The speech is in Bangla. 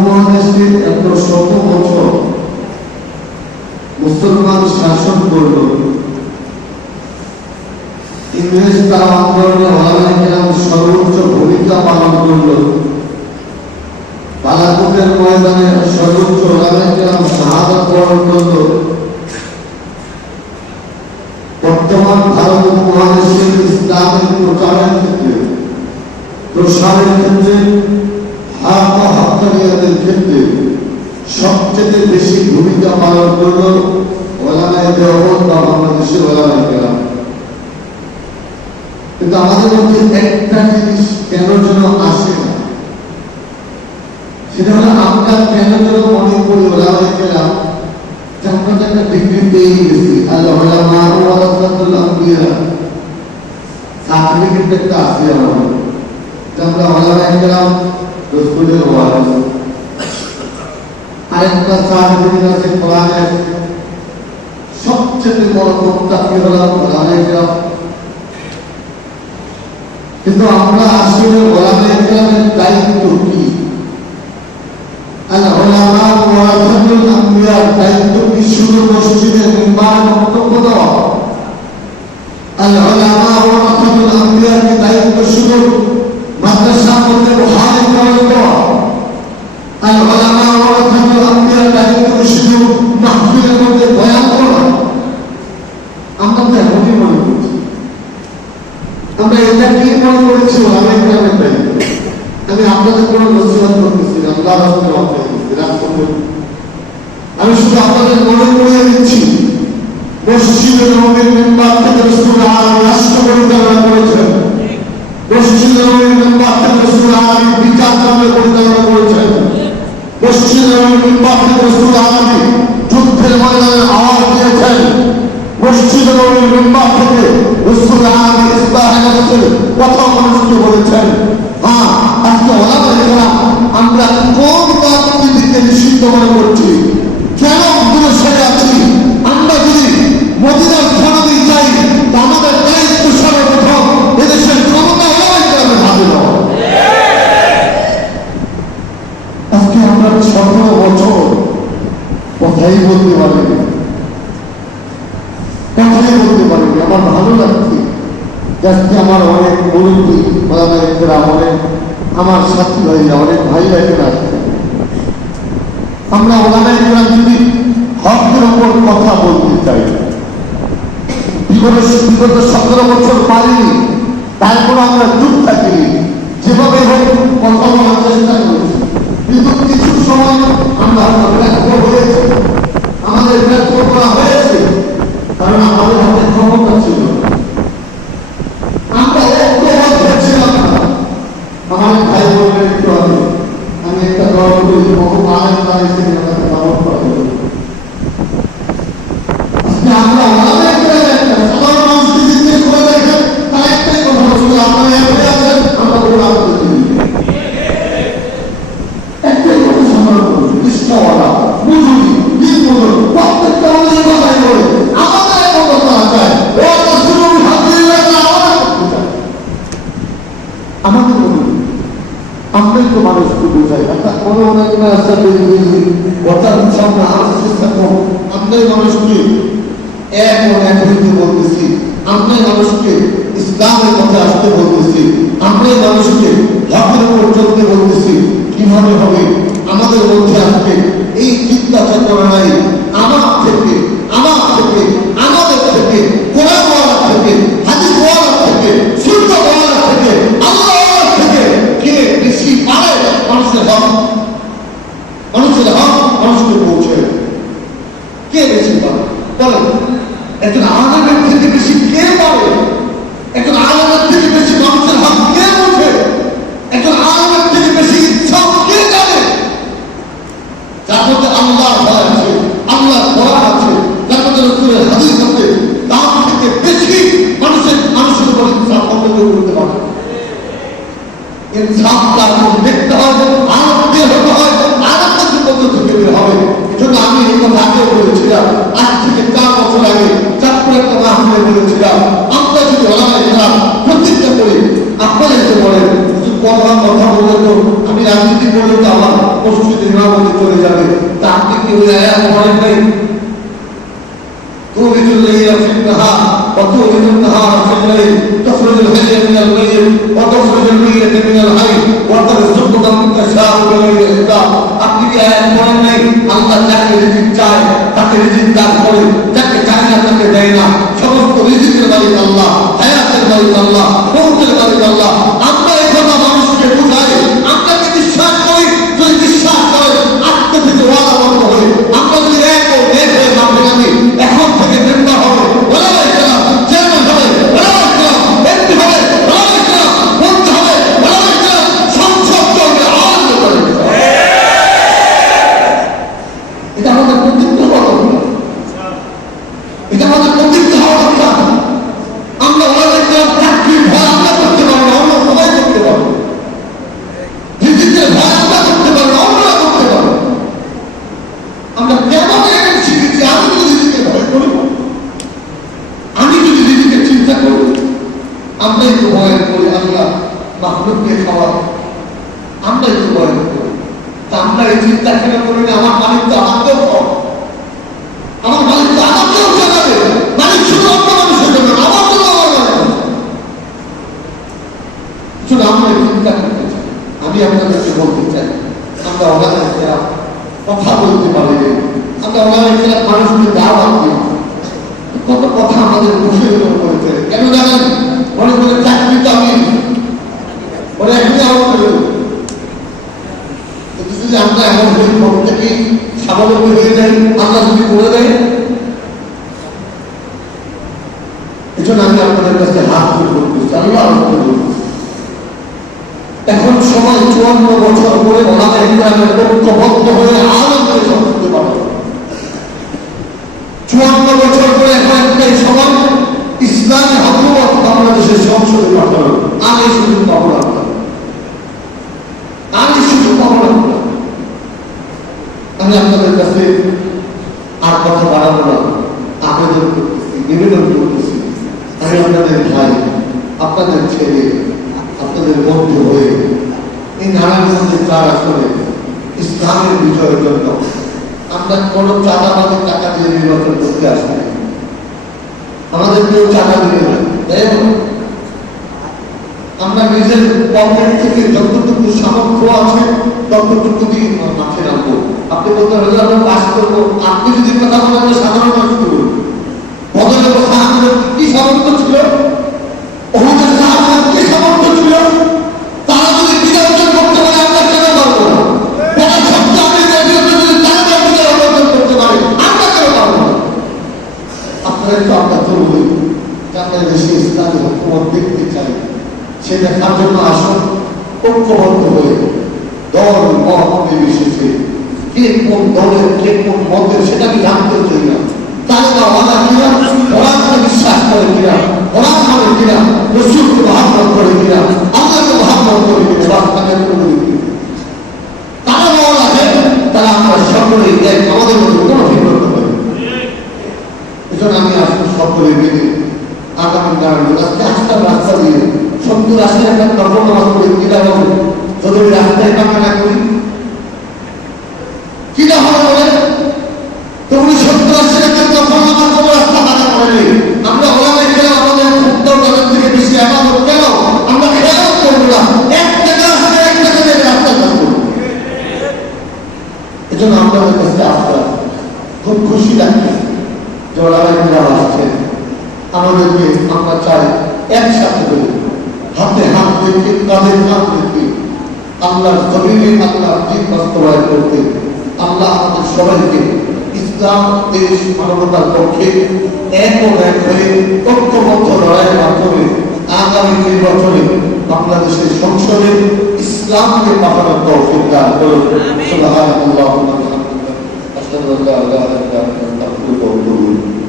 উপমহাদেশে এত শত বছর মুসলমান শাসন করল, ইংরেজ তার আন্দোলনে ওলামায়ে কেরাম সর্বোচ্চ ভূমিকা পালন করল, বালাকোটের ময়দানে সর্বোচ্চ ওলামায়ে কেরাম শাহাদাত বরণ করল। বর্তমান ভারত উপমহাদেশের ইসলামের প্রচারের ক্ষেত্রে, প্রসারের ক্ষেত্রে, হক ও হক্কানিয়াতের ক্ষেত্রে সবচেয়ে বেশি ভূমিকা পালন করল ওলামায়ে দেওবন্দ বা বাংলাদেশের ওলামায়ে কেরাম। কিন্তু আমাদের মধ্যে একটা জিনিস কেন যেন আসে না, সেটা হলো আমরা কেন যেন মনে করি ওলামায়ে কেরাম আমরা একটা ডিগ্রি পেয়ে গেছি, আল্লাহ ওলামা ওয়ারাসাতুল আম্বিয়া সার্টিফিকেট একটা আছে আমাদের, আমরা ওলামায়ে কেরাম রাসূলের ওয়ারিস। আরেকটা সার্টিফিকেট আছে কোরআনের সবচেয়ে বড় মুত্তাকি হলো ওলামায়ে কেরাম। কিন্তু আমরা আসলে ওলামায়ে কেরামের দায়িত্ব কি? আল উলামা ওয়ারাসাতুল আম্বিয়ার দায়িত্ব কি শুধু মসজিদের মিম্বার বক্তব্য দেওয়া? আল উলামা ওয়ারাসাতুল আম্বিয়ার দায়িত্ব শুধু মাদ্রাসার মধ্যে মুহাদ্দিস দেওয়া? আল উলামা ওয়ারাসাতুল আম্বিয়ার দায়িত্ব শুধু মাহফিলের মধ্যে বয়ান করা? আমরা তো এমনই মনে করছি, আমরা এটা কি মনে করেছি ওলামায়ে কেরামের দায়িত্ব। আমি আপনাদের কোনো নসিহত করতেছি না, আল্লাহ রাসূলের ওয়াক্তে আমি শুধু আপনাদের মনে করিয়ে দিচ্ছি, মসজিদে নববীর মিম্বার থেকে রাসূল আলামী রাষ্ট্র পরিচালনা করেছেন, মসজিদে নববীর মিম্বার থেকে রাসূল আলামী বিচার কার্য পরিচালনা করেছেন, মসজিদে নববীর মিম্বার থেকে রাসূল আলামী যুদ্ধের ময়দানে আওয়াজ দিয়েছেন, মসজিদে নববীর মিম্বার থেকে রাসূল আলামী ইসলাহে নফসের কথা অনুষ্ঠিত করেছেন। হ্যাঁ, আজকে ওলামায়ে কেরাম আমরা কোন বাদকে নিষিদ্ধ মনে করছি? কেন দূরে সরে আছি? আমরা যদি মদিনার সনদে যাই, আমাদের দায়িত্ব সর্বপ্রথম এদেশের ক্ষমতা ওলামায়ে কেরামের হাতে দেওয়া। আজকে আমরা 17 বছর কথাই বলতে পারিনি, আমার ভালো লাগছে আজকে আমার অনেক মুরব্বী ওলামায়ে কেরাম, অনেক আমার সাথী ভাইরা, অনেক ভাইরা এখানে আসছে। আমরা ওলামায়ে কেরাম যদি হকের উপর কথা বলতে চাই, বিগত 17 বছর পারিনি, তারপর আমরা চুপ থাকিনি, যেভাবে হোক কথা বলার চেষ্টা করেছি। কিন্তু কিছু সময় আমরা ব্যর্থ হয়েছি, আমাদের ব্যর্থ করা হয়েছে, কারণ আমাদের হাতে ক্ষমতা ছিল, আমরা একটু ছিলাম না। আমার ভাই বললেন একটু আগে, আমি একটা দল করি বহু আলেম দাঁড়িয়েছে আমাকে দাওয়াত করা হলো। আজকে আমরা ওলামায়ে কেরাম সাধারণ মানুষকে জিজ্ঞেস করে দেখেন, তার একটাই কথা হচ্ছে আপনারা এভাবে আছেন, আমরা বলবো আপনাদের একটাই কথা সাধারণ মানুষ, রিস্কাওয়ালা, মজুরি, দিন মজুর, প্রত্যেকটা মানুষের কথাই বলে আমাদের এমন কথা চায় আমাদের মনে আমরাই তো মানুষকে বোঝাই। অর্থাৎ কোনো অনেক রাস্তা তৈরি হয়েছি, অর্থাৎ সামনে আসার চেষ্টা করো, আমরাই মানুষকে এক মনে এক হইতে বলতেছি, আমরাই মানুষকে ইসলামের পথে আসতে বলতেছি, আমরাই মানুষকে হকের উপর চলতে বলতেছি। কিভাবে হবে? আমাদের মধ্যে আজকে এই চিন্তা চেতনা নাই। আমার থেকে, আমাদের থেকে, কোরআন ওয়ালা থেকে, হাদিস ওয়ালা থেকে, সুন্নাহ ওয়ালা থেকে, আল্লাহ ওয়ালা থেকে কে বেশি পারে মানুষের হক মানুষকে পৌঁছে? কে বেশি পারে বলেন? একজন আলেমের থেকে বেশি কে পারে? একজন আলেমের থেকে বেশি মানুষের হক কে বোঝে? একজন আলেমের থেকে বেশি ইচ্ছা কে জানে? যার মধ্যে আল্লাহর ভয় আছে, আল্লাহর কোরআন আছে, যার মধ্যে রাসূলের হাদিস আছে, তার থেকে বেশি মানুষের উপর ইনসাফ করতে পারে। ইনসাফটা দেখতে হবে, আলেমদের হতে হয়, আলেমদের মধ্য থেকে বের হবে। এজন্য আমি এই কথা আগে বলেছিলাম, আজ থেকে 4 বছর আগে চাঁদপুরে একটা মাহফিলে বলেছিলাম, আমরা যদি ওলামায়ে কেরাম প্রতিজ্ঞা করি, আপনারা এসে বলেন কথা বললে তো আমি রাজনীতি করলে তো আমার মসজিদের আয়াত পড়েন নাই تولج الليل في النهار وتولج النهار في الليل تخرج الحي من الميت وتخرج الميت من الحي وترزق من تشاء بغير حساب আপনি কি আয়াত পড়েন নাই আল্লাহ যাকে রিজিক চায় তাকে রিজিক দান করে যাকে চায় না তাকে দেয় না সমস্ত রিজিকের মালিক আল্লাহ হায়াতের মালিক আল্লাহ মৌতের মালিক আল্লাহ আমরা এই কথা মানুষকে বুঝাই আমরা কি বিশ্বাস করি যদি বিশ্বাস করে আত্ম থেকে ওয়াদাবদ্ধ হয়ে আমরা যদি এক হয়ে মানবে আমি এখন থেকে চিন্তা হবে ওলামায়ে কেরাম চেয়ারম্যান হবে ওলামায়ে কেরাম এমপি হবে ওলামায়ে কেরাম মন্ত্রী হবে ওলামায়ে কেরাম সংসদ চলবে আওয়াজ করে এটা আমাদের প্রতিজ্ঞা হওয়া দরকার এটা আমাদের প্রতিজ্ঞা হওয়া দরকার আমরা ওলামায়ে কেরাম চাকরির ভয় আমরা করতে পারবো না অন্য সবাই করতে পারবো রিজিকের ভয় আমরা করতে পারবো না অন্যরা করতে পারবো আমরা কেমন শিখেছি আমি যদি রিজিকের ভয় করি আমি যদি রিজিকের চিন্তা করি আমরাই তো ভয় করি আল্লাহ মাহলুককে খাওয়া আমরাই তো ভয় করি তা আমরা এই চিন্তা কেন করি না আমার মালিক তো আমাকেও খাওয়া আমার মালিক তো আমাকেও জানাবে মালিক শুধু অন্য মানুষের জন্য আমার জন্য আমার মালিক শুধু আমরা চিন্তা করতে চাই আমি আপনাদেরকে বলতে চাই আমরা ওনাদেরকে কথা বলতে পারি আমরা ওনাদেরকে মানুষকে দাওয়াত দিই কত কথা আমাদের বসে করেছে কেন জানেন মনে করে চাকরি তো আমি ওরা এখনই আমার যদি আমরা এমন হয়ে প্রত্যেকে স্বাবলম্বী হয়ে যাই আল্লাহ যদি করে দেয় এজন্য আমি আপনাদের কাছে হাত করতেছি আল্লাহ এখন সময় 54 বছর পরে ওনাদের ইসলামের ঐক্যবদ্ধ হয়ে আনন্দে করতে পারে 54 বছর পরে এখন একটাই সময় ইসলামী হুকুমত বাংলাদেশের সংসদে পাঠানো আমি শুধু পাবো আমি আপনাদের কাছে আর কথা বাড়াবো না আবেদন করতেছি নিবেদন করতেছি আমি আপনাদের ভাই আপনাদের ছেলে আপনাদের বন্ধু হয়ে এই নারায়ণগঞ্জে 4 আসনে ইসলামের বিজয়ের জন্য আমরা কোন চাঁদাবাদের টাকা দিয়ে নির্বাচন করতে আসি আমাদের কেউ চাঁদা দিয়ে না তাই আমরা নিজের পকেট থেকে যতটুকু সামর্থ্য আছে ততটুকু দিয়ে মাঠে নামবো আপনি বলতে হবে আমরা পাস করবো আপনি যদি কথা বলেন সাধারণ মানুষ করবো বদলে সাহায্য কি সামর্থ্য ছিল ওদের সাহায্য কি সামর্থ্য ছিল তারা যদি বিজয় অর্জন করতে পারে আমরা কেন পারবো না তারা সবচেয়ে আগে যদি তারা বিজয় অর্জন করতে পারে আমরা কেন পারবো না আপনারা তো আমরা জরুরি যাতে দেশে ইসলামী হুকুমত দেখতে চাই সে দেখার জন্য আসুন ঐক্যবদ্ধ হয়ে দল মত নির্বিশেষে কে কোন দলের কে কোন মতের সেটা আমি জানতে চাই না তারা ওরা কিনা ওরা বিশ্বাস করে কিনা ওরা মানে কিনা রসুলকে মহাব্বত করে কিনা আল্লাহকে মহাব্বত করে কিনা বাস্তবে তারা বলা আছে তারা আমরা সকলেই দেখ আমাদের মধ্যে কোনো বিপদ হবে এজন্য আমি আসলে সকলে মিলে আগামী আজকে আস্তে রাস্তা দিয়ে 70-80 একটা কর্মনামাজ করে কিনা হবে যদি রাস্তায় কামনা না করি কিনা হবে বলে তো 70-80 একটা কর্মনামাজ করে রাস্তা কাটা করেনি আমরা ওলামায়ে কেরাম আমাদের উত্তর দলের থেকে বেশি আমাদের কেন আমরা খেয়াল করবো না এক টাকা আসলে এক টাকা দিয়ে রাস্তা করবো এজন্য আমরা ওই কাছে আসতে খুব খুশি লাগছে যে ওলামায়ে কেরাম আসছে আমাদেরকে আমরা চাই একসাথে হয়ে হাতে হাত রেখে কাঁধে কাঁধ রেখে আল্লাহর জমিনে আল্লাহর দিন বাস্তবায়ন করতে আল্লাহ আমাদের সবাইকে ইসলাম দেশ মানবতার পক্ষে এক হয়ে ঐক্যবদ্ধ লড়াইয়ের মাধ্যমে আগামী নির্বাচনে বাংলাদেশের সংসদে ইসলামকে পাঠানোর তৌফিক দান করুন সুবহানাল্লাহ ওয়া বিহামদিহি আশহাদু আল্লা ইলাহা ইল্লাল্লাহ ওয়া আশহাদু আন্না মুহাম্মাদান রাসূলুল্লাহ।